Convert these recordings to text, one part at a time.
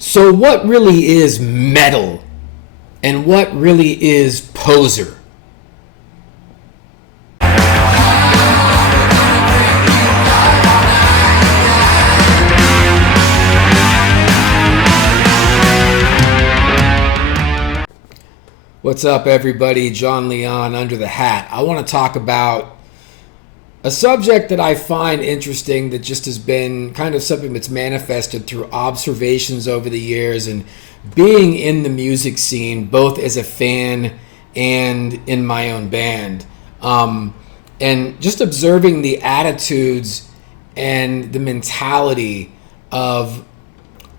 So, what really is metal and what really is poser? What's up, everybody? John Leon under the hat. I want to talk about a subject that I find interesting that just has been kind of something that's manifested through observations over the years and being in the music scene, both as a fan and in my own band. And just observing the attitudes and the mentality of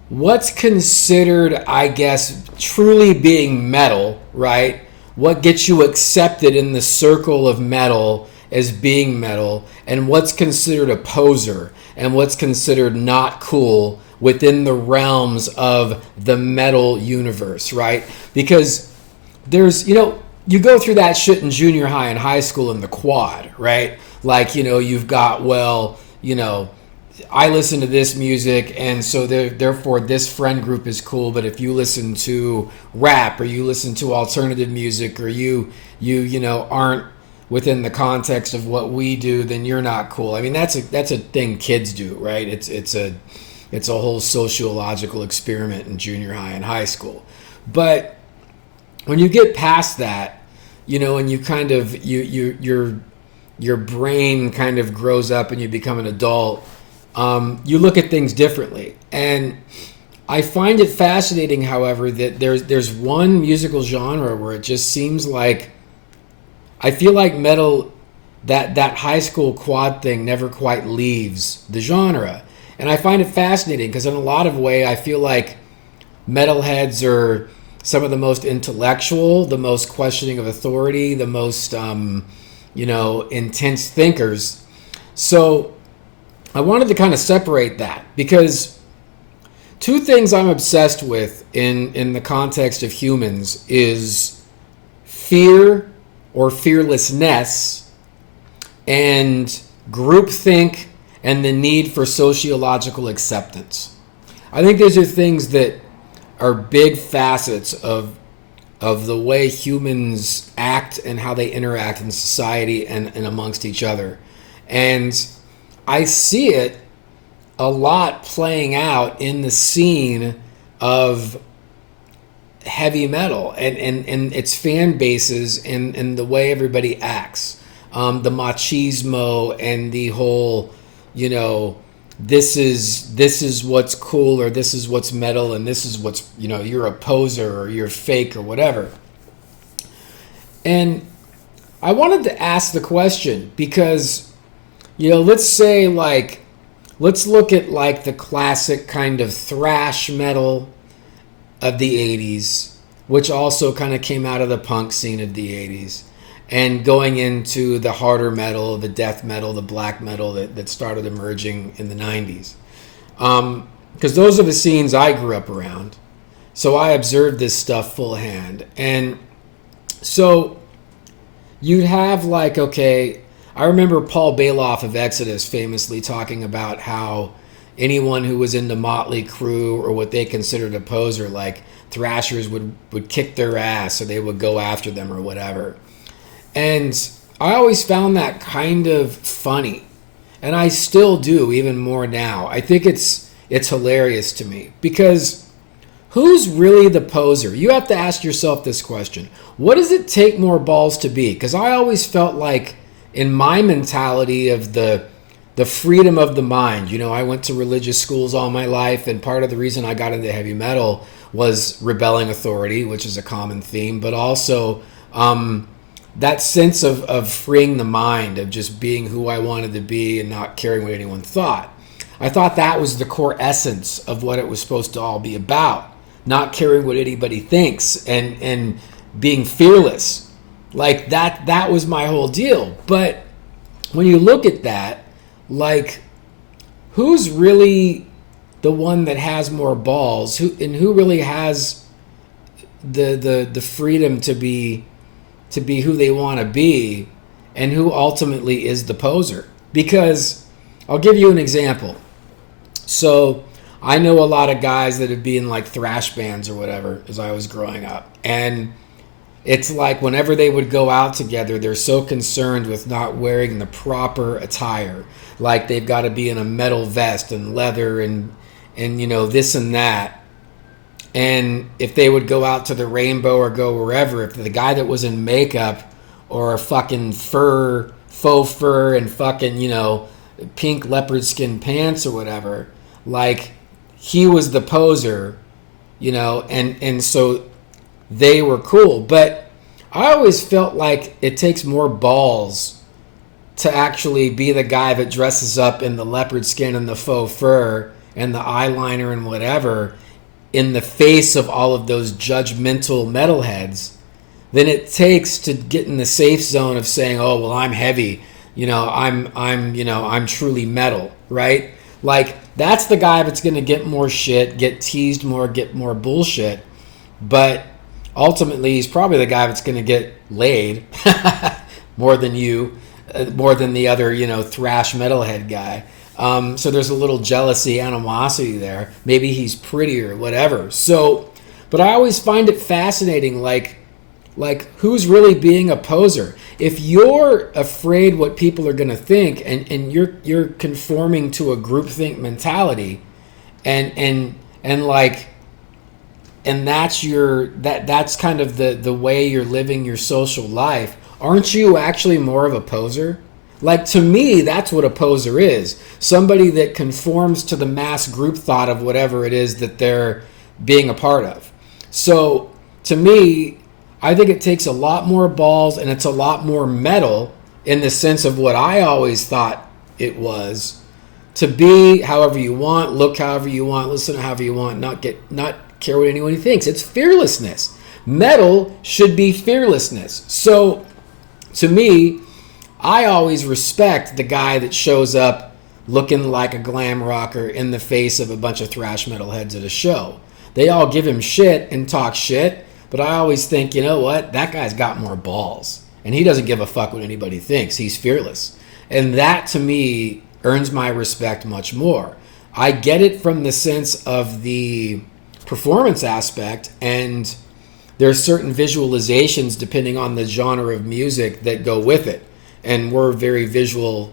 what's considered, I guess, truly being metal, right? What gets you accepted in the circle of metal as being metal, and what's considered a poser, and what's considered not cool within the realms of the metal universe, right? Because there's, you go through that shit in junior high and high school in the quad, right? Like, you've got, I listen to this music, and so therefore this friend group is cool. But if you listen to rap or you listen to alternative music, or you aren't within the context of what we do, then you're not cool. I mean, that's a thing kids do, right? It's a whole sociological experiment in junior high and high school. But when you get past that, and you kind of your brain kind of grows up and you become an adult. You look at things differently. And I find it fascinating, however, that there's one musical genre where it just seems like, I feel like metal, that high school quad thing never quite leaves the genre. And I find it fascinating because in a lot of ways I feel like metalheads are some of the most intellectual, the most questioning of authority, the most, intense thinkers. So I wanted to kind of separate that because two things I'm obsessed with in the context of humans is fear or fearlessness and groupthink and the need for sociological acceptance. I think those are things that are big facets of the way humans act and how they interact in society and amongst each other. And I see it a lot playing out in the scene of heavy metal and its fan bases and the way everybody acts. The machismo and the whole, this is what's cool, or this is what's metal, and this is what's, you're a poser or you're fake or whatever. And I wanted to ask the question because, let's look at like the classic kind of thrash metal of the 80s, which also kind of came out of the punk scene of the 80s, and going into the harder metal, the death metal, the black metal that started emerging in the 90s. Because those are the scenes I grew up around. So I observed this stuff full hand. And so you'd have I remember Paul Bailoff of Exodus famously talking about how anyone who was into Motley Crue or what they considered a poser, like thrashers would kick their ass or they would go after them or whatever. And I always found that kind of funny. And I still do, even more now. I think it's hilarious to me because who's really the poser? You have to ask yourself this question. What does it take more balls to be? Because I always felt like in my mentality of the freedom of the mind, I went to religious schools all my life, and part of the reason I got into heavy metal was rebelling authority, which is a common theme, but also that sense of freeing the mind, of just being who I wanted to be and not caring what anyone thought. I thought that was the core essence of what it was supposed to all be about, not caring what anybody thinks and being fearless. Like that was my whole deal. But when you look at that, like, who's really the one that has more balls? Who really has the freedom to be who they want to be, and who ultimately is the poser? Because I'll give you an example. So I know a lot of guys that would be in like thrash bands or whatever as I was growing up. And it's like whenever they would go out together, they're so concerned with not wearing the proper attire. Like they've got to be in a metal vest and leather and you know, this and that. And if they would go out to the Rainbow or go wherever, if the guy that was in makeup or a fucking faux fur and fucking, you know, pink leopard skin pants or whatever, like he was the poser, you know, and so they were cool. But I always felt like it takes more balls to actually be the guy that dresses up in the leopard skin and the faux fur and the eyeliner and whatever in the face of all of those judgmental metalheads than it takes to get in the safe zone of saying, oh, well, I'm heavy, you know, I'm truly metal, right? Like that's the guy that's going to get more shit, get teased more, get more bullshit. But ultimately, he's probably the guy that's going to get laid more than you, more than the other, you know, thrash metalhead guy. So there's a little jealousy, animosity there. Maybe he's prettier, whatever. So, but I always find it fascinating, like who's really being a poser? If you're afraid what people are going to think, and you're conforming to a groupthink mentality, and that's kind of the way you're living your social life, aren't you actually more of a poser? Like, to me, that's what a poser is. Somebody that conforms to the mass group thought of whatever it is that they're being a part of. So, to me, I think it takes a lot more balls and it's a lot more metal in the sense of what I always thought it was, to be however you want, look however you want, listen however you want, not care what anyone thinks. It's fearlessness. Metal should be fearlessness. So, to me, I always respect the guy that shows up looking like a glam rocker in the face of a bunch of thrash metal heads at a show. They all give him shit and talk shit, but I always think, you know what? That guy's got more balls. And he doesn't give a fuck what anybody thinks. He's fearless. And that, to me, earns my respect much more. I get it from the sense of the performance aspect, and there's certain visualizations depending on the genre of music that go with it. And we're very visual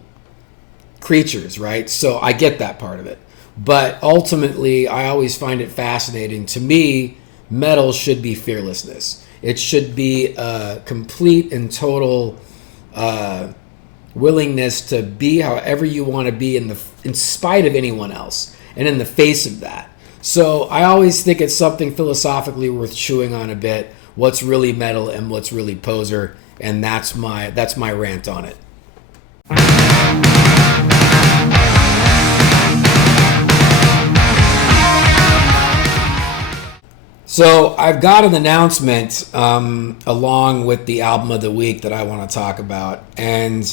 creatures, right? So I get that part of it. But ultimately, I always find it fascinating. To me, metal should be fearlessness. It should be a complete and total willingness to be however you want to be in spite of anyone else and in the face of that. So I always think it's something philosophically worth chewing on a bit. What's really metal and what's really poser. And that's my rant on it. So I've got an announcement along with the album of the week that I want to talk about. And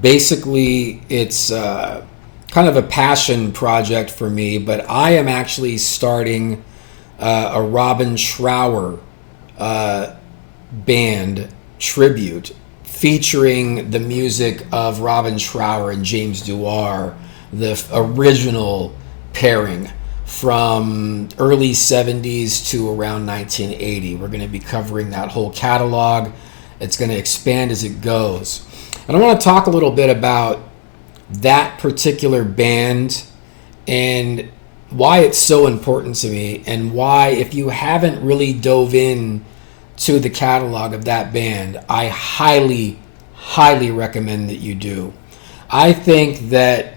basically it's kind of a passion project for me, but I am actually starting a Robin Trower band tribute featuring the music of Robin Trower and James Dewar, the original pairing from early 70s to around 1980. We're going to be covering that whole catalog. It's going to expand as it goes. And I want to talk a little bit about that particular band and why it's so important to me, and why, if you haven't really dove in to the catalog of that band, I highly, highly recommend that you do. I think that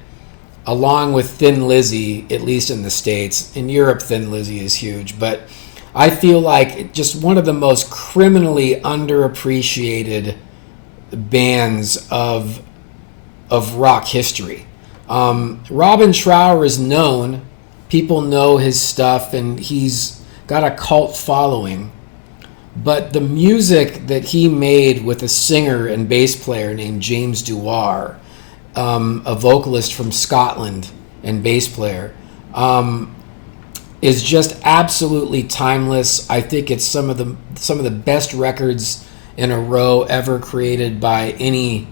along with Thin Lizzy, at least in the States, in Europe Thin Lizzy is huge, but I feel like just one of the most criminally underappreciated bands of rock history. Robin Trower is known. People know his stuff, and he's got a cult following. But the music that he made with a singer and bass player named James Dewar, a vocalist from Scotland and bass player, is just absolutely timeless. I think it's some of the best records in a row ever created by any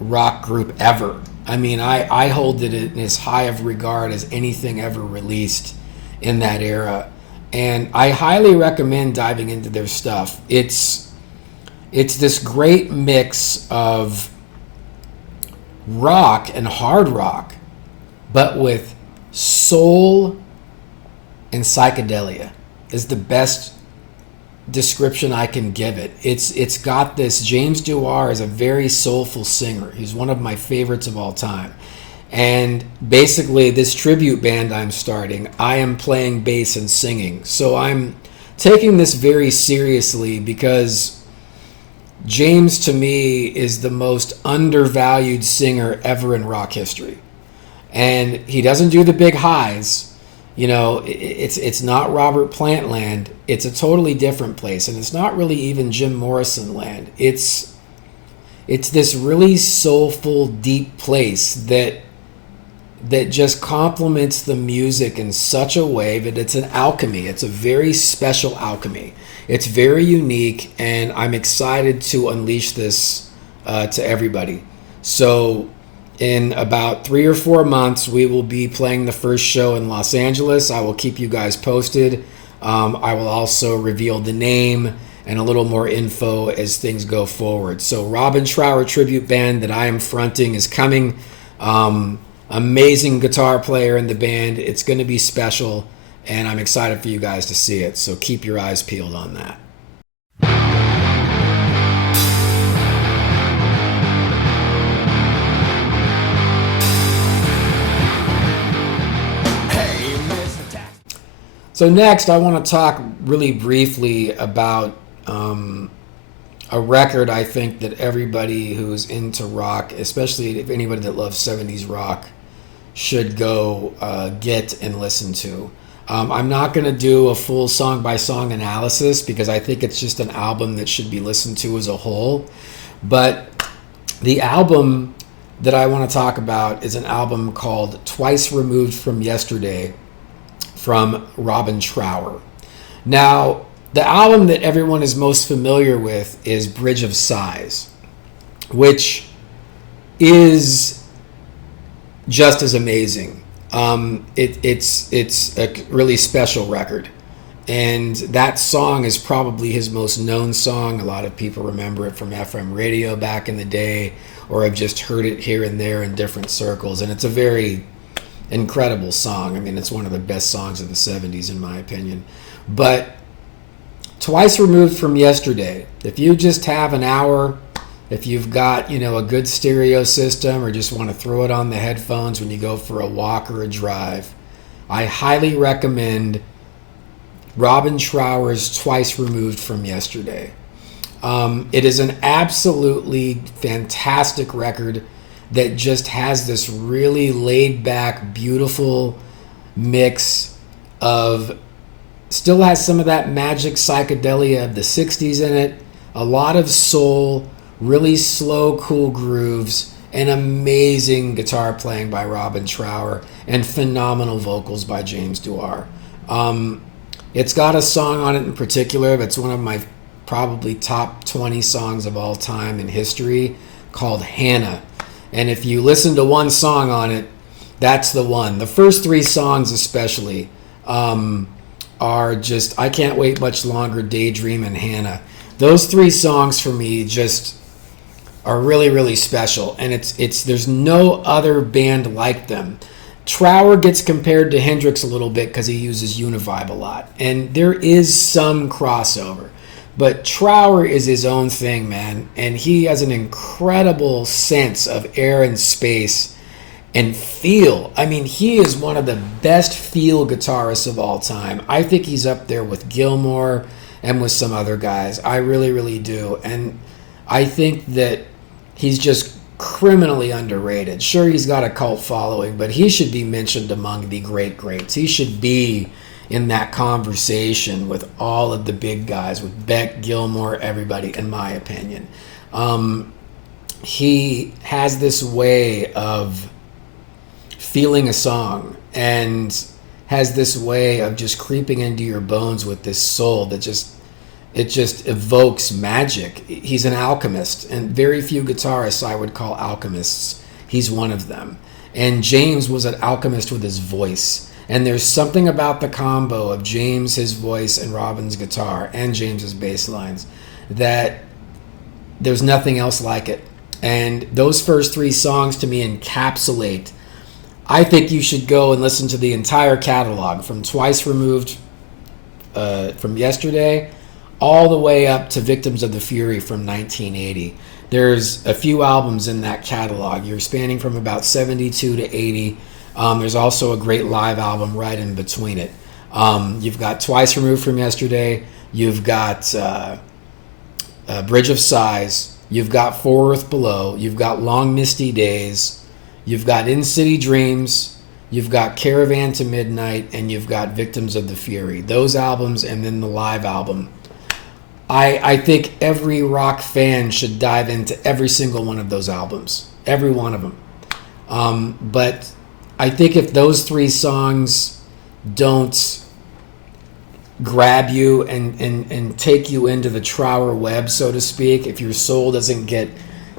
rock group ever. I mean, I hold it in as high of regard as anything ever released in that era. And I highly recommend diving into their stuff. It's this great mix of rock and hard rock, but with soul and psychedelia is the best description I can give it. It's got this. James Dewar is a very soulful singer. He's one of my favorites of all time. And basically, this tribute band I'm starting, I am playing bass and singing. So I'm taking this very seriously because James, to me, is the most undervalued singer ever in rock history. And he doesn't do the big highs. You know, it's not Robert Plant land. It's a totally different place. And it's not really even Jim Morrison land. It's this really soulful, deep place that just complements the music in such a way that it's an alchemy. It's a very special alchemy. It's very unique, and I'm excited to unleash this to everybody. So in about 3 or 4 months, we will be playing the first show in Los Angeles. I will keep you guys posted. I will also reveal the name and a little more info as things go forward. So Robin Trower Tribute Band that I am fronting is coming. Amazing guitar player in the band. It's going to be special, and I'm excited for you guys to see it. So keep your eyes peeled on that. So next, I want to talk really briefly about a record I think that everybody who's into rock, especially if anybody that loves 70s rock, should go get and listen to. I'm not going to do a full song-by-song analysis because I think it's just an album that should be listened to as a whole. But the album that I want to talk about is an album called Twice Removed from Yesterday from Robin Trower. Now, the album that everyone is most familiar with is Bridge of Sighs, which is just as amazing. It's a really special record, and that song is probably his most known song. A lot of people remember it from FM radio back in the day, or have just heard it here and there in different circles, and it's a very incredible song. I mean, it's one of the best songs of the 70s in my opinion. But Twice Removed from Yesterday, if you just have an hour, if you've got, a good stereo system or just want to throw it on the headphones when you go for a walk or a drive, I highly recommend Robin Trower's Twice Removed from Yesterday. It is an absolutely fantastic record that just has this really laid back, beautiful mix of, still has some of that magic psychedelia of the 60s in it, a lot of soul, really slow, cool grooves, and amazing guitar playing by Robin Trower, and phenomenal vocals by James Dewar. It's got a song on it in particular that's one of my probably top 20 songs of all time in history, called Hannah. And if you listen to one song on it, that's the one. The first 3 songs especially are just, I Can't Wait Much Longer, Daydream, and Hannah. Those 3 songs for me just are really, really special. And it's there's no other band like them. Trower gets compared to Hendrix a little bit because he uses Univibe a lot. And there is some crossover. But Trower is his own thing, man. And he has an incredible sense of air and space and feel. I mean, he is one of the best feel guitarists of all time. I think he's up there with Gilmour and with some other guys. I really, really do. And I think that he's just criminally underrated. Sure, he's got a cult following, but he should be mentioned among the great greats. He should be in that conversation with all of the big guys, with Beck, Gilmour, everybody, in my opinion. He has this way of feeling a song and has this way of just creeping into your bones with this soul that just evokes magic. He's an alchemist, and very few guitarists I would call alchemists. he's one of them. And James was an alchemist with his voice. And there's something about the combo of James, his voice, and Robin's guitar, and James's bass lines, that there's nothing else like it. And those first three songs to me encapsulate. I think you should go and listen to the entire catalog from Twice Removed from Yesterday all the way up to Victims of the Fury from 1980. There's a few albums in that catalog. You're spanning from about 72 to 80. There's also a great live album right in between it. You've got Twice Removed from Yesterday. You've got Bridge of Sighs. You've got For Earth Below. You've got Long Misty Days. You've got In City Dreams. You've got Caravan to Midnight. And you've got Victims of the Fury. Those albums and then the live album. I think every rock fan should dive into every single one of those albums. Every one of them. But I think if those three songs don't grab you and take you into the Trower web, so to speak, if your soul doesn't get,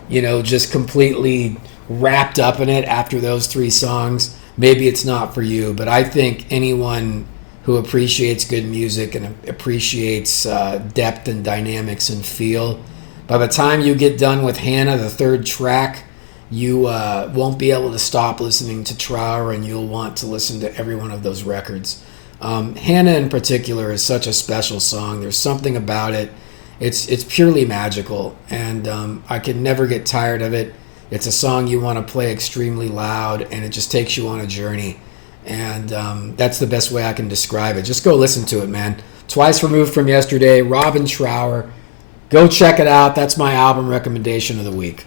just completely wrapped up in it after those three songs, maybe it's not for you. But I think anyone who appreciates good music and appreciates depth and dynamics and feel, by the time you get done with Hannah, the third track, you won't be able to stop listening to Trower, and you'll want to listen to every one of those records. Hannah in particular is such a special song. There's something about it. It's purely magical, and I can never get tired of it. It's a song you want to play extremely loud, and it just takes you on a journey. And that's the best way I can describe it. Just go listen to it, man. Twice Removed from Yesterday, Robin Trower. Go check it out. That's my album recommendation of the week.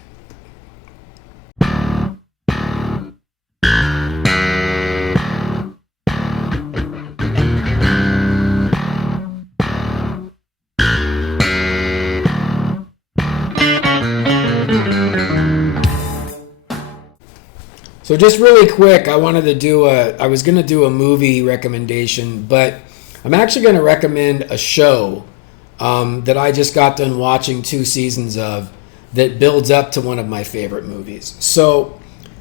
So just really quick, I was going to do a movie recommendation, but I'm actually going to recommend a show that I just got done watching 2 seasons of that builds up to one of my favorite movies. So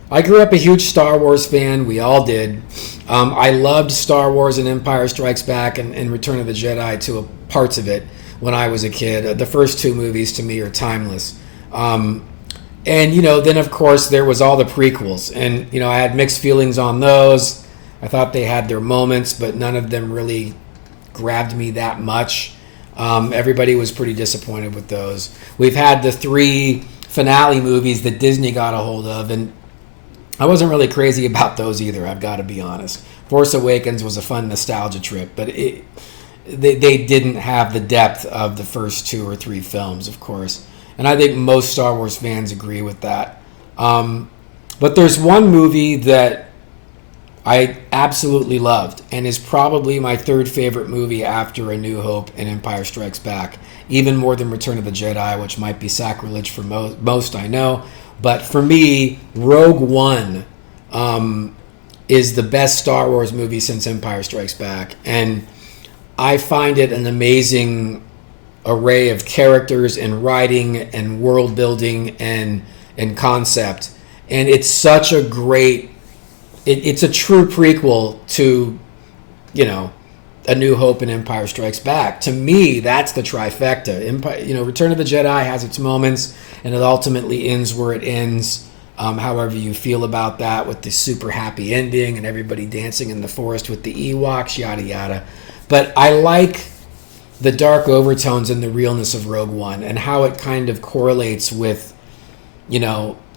I grew up a huge Star Wars fan. We all did. I loved Star Wars and Empire Strikes Back and Return of the Jedi to parts of it when I was a kid. The first 2 movies to me are timeless. And, then, of course, there was all the prequels. And, I had mixed feelings on those. I thought they had their moments, but none of them really grabbed me that much. Everybody was pretty disappointed with those. We've had the 3 finale movies that Disney got a hold of, and I wasn't really crazy about those either, I've got to be honest. Force Awakens was a fun nostalgia trip, but they didn't have the depth of the first 2 or 3 films, of course. And I think most Star Wars fans agree with that. But there's one movie that I absolutely loved and is probably my 3rd favorite movie after A New Hope and Empire Strikes Back. Even more than Return of the Jedi, which might be sacrilege for most, I know. But for me, Rogue One is the best Star Wars movie since Empire Strikes Back. And I find it an amazing array of characters and writing and world building and concept, and it's such a great it's a true prequel to A New Hope and Empire Strikes Back. To me, that's the trifecta. Return of the Jedi has its moments and it ultimately ends where it ends, however you feel about that, with the super happy ending and everybody dancing in the forest with the Ewoks, yada yada. But I like the dark overtones and the realness of Rogue One and how it kind of correlates with,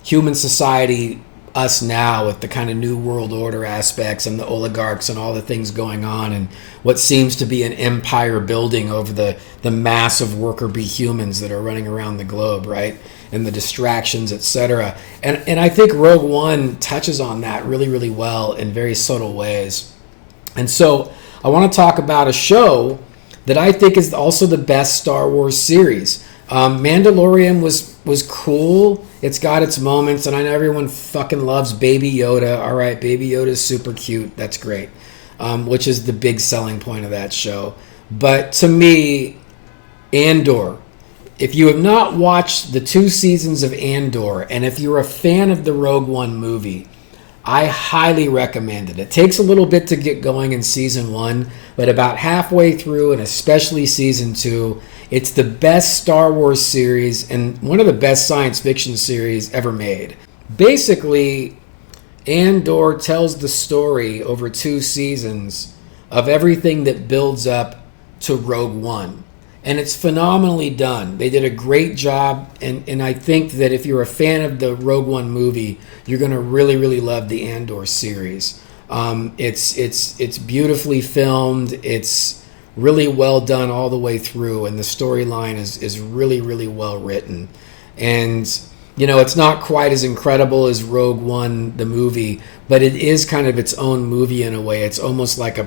human society, us now, with the kind of new world order aspects and the oligarchs and all the things going on and what seems to be an empire building over the mass of worker bee humans that are running around the globe, right? And the distractions, etc. And I think Rogue One touches on that really, really well in very subtle ways. And so I want to talk about a show that I think is also the best Star Wars series. Mandalorian was cool. It's got its moments, and I know everyone fucking loves Baby Yoda. All right, Baby Yoda is super cute. That's great, which is the big selling point of that show. But to me, Andor if you have not watched the 2 seasons of Andor, and if you're a fan of the Rogue One movie, I highly recommend it. It takes a little bit to get going in season 1, but about halfway through, and especially season 2, it's the best Star Wars series and one of the best science fiction series ever made. Basically, Andor tells the story over 2 seasons of everything that builds up to Rogue One. And it's phenomenally done. They did a great job, and I think that if you're a fan of the Rogue One movie, you're going to really, really love the Andor series. It's beautifully filmed. It's really well done all the way through, and the storyline is really, really well written. And it's not quite as incredible as Rogue One, the movie, but it is kind of its own movie in a way. It's almost like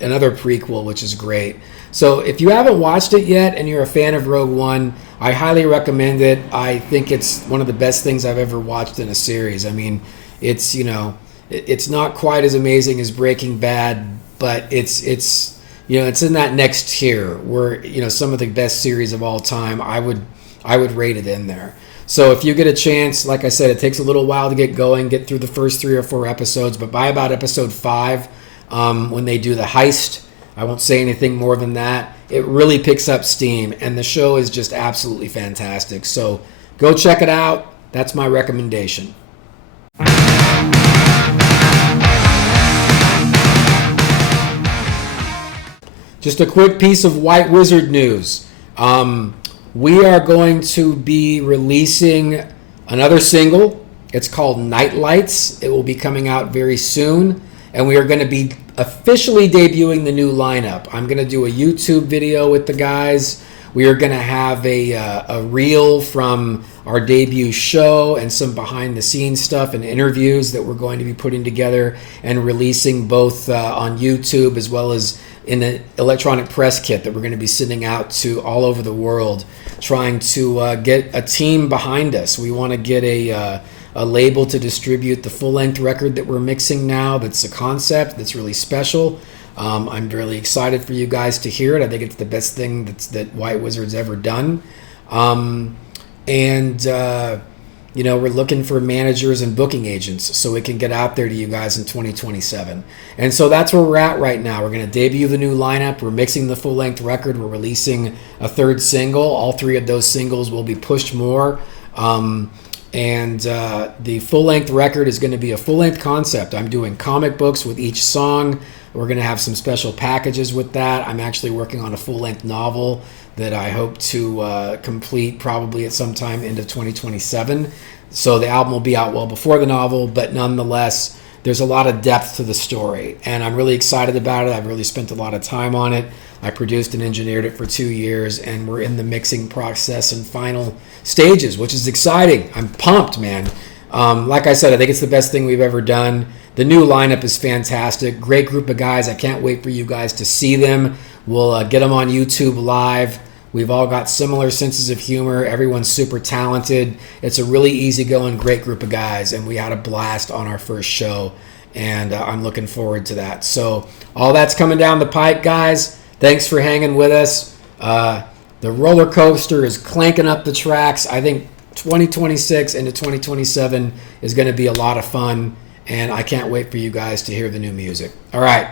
another prequel, which is great. So if you haven't watched it yet and you're a fan of Rogue One, I highly recommend it. I think it's one of the best things I've ever watched in a series. I mean, it's not quite as amazing as Breaking Bad, but it's in that next tier where some of the best series of all time. I would rate it in there. So if you get a chance, like I said, it takes a little while to get going, get through the first 3 or 4 episodes, but by about episode 5, when they do the heist, I won't say anything more than that. It really picks up steam, and the show is just absolutely fantastic. So go check it out. That's my recommendation. Just a quick piece of White Wizzard news. We are going to be releasing another single. It's called Night Lights. It will be coming out very soon, and we are going to be officially debuting the new lineup. I'm going to do a YouTube video with the guys. We are going to have a reel from our debut show and some behind-the-scenes stuff and interviews that we're going to be putting together and releasing both on YouTube as well as in an electronic press kit that we're going to be sending out to all over the world, trying to get a team behind us. We want to get a label to distribute the full-length record that we're mixing now. That's a concept that's really special. I'm really excited for you guys to hear it. I think it's the best thing that White Wizzard's ever done. We're looking for managers and booking agents so we can get out there to you guys in 2027. And so that's where we're at right now. We're going to debut the new lineup. We're mixing the full-length record. We're releasing a 3rd single. All 3 of those singles will be pushed more. The full-length record is going to be a full-length concept. I'm doing comic books with each song. We're going to have some special packages with that. I'm actually working on a full-length novel that I hope to complete probably at some time into 2027. So the album will be out well before the novel, but nonetheless, there's a lot of depth to the story, and I'm really excited about it. I've really spent a lot of time on it. I produced and engineered it for 2 years, and we're in the mixing process and final stages, which is exciting. I'm pumped, man. Like I said, I think it's the best thing we've ever done. The new lineup is fantastic. Great group of guys. I can't wait for you guys to see them. We'll get them on YouTube live. We've all got similar senses of humor. Everyone's super talented. It's a really easygoing, great group of guys, and we had a blast on our first show, and I'm looking forward to that. So all that's coming down the pipe, guys. Thanks for hanging with us. The roller coaster is clanking up the tracks. I think 2026 into 2027 is going to be a lot of fun, and I can't wait for you guys to hear the new music. All right.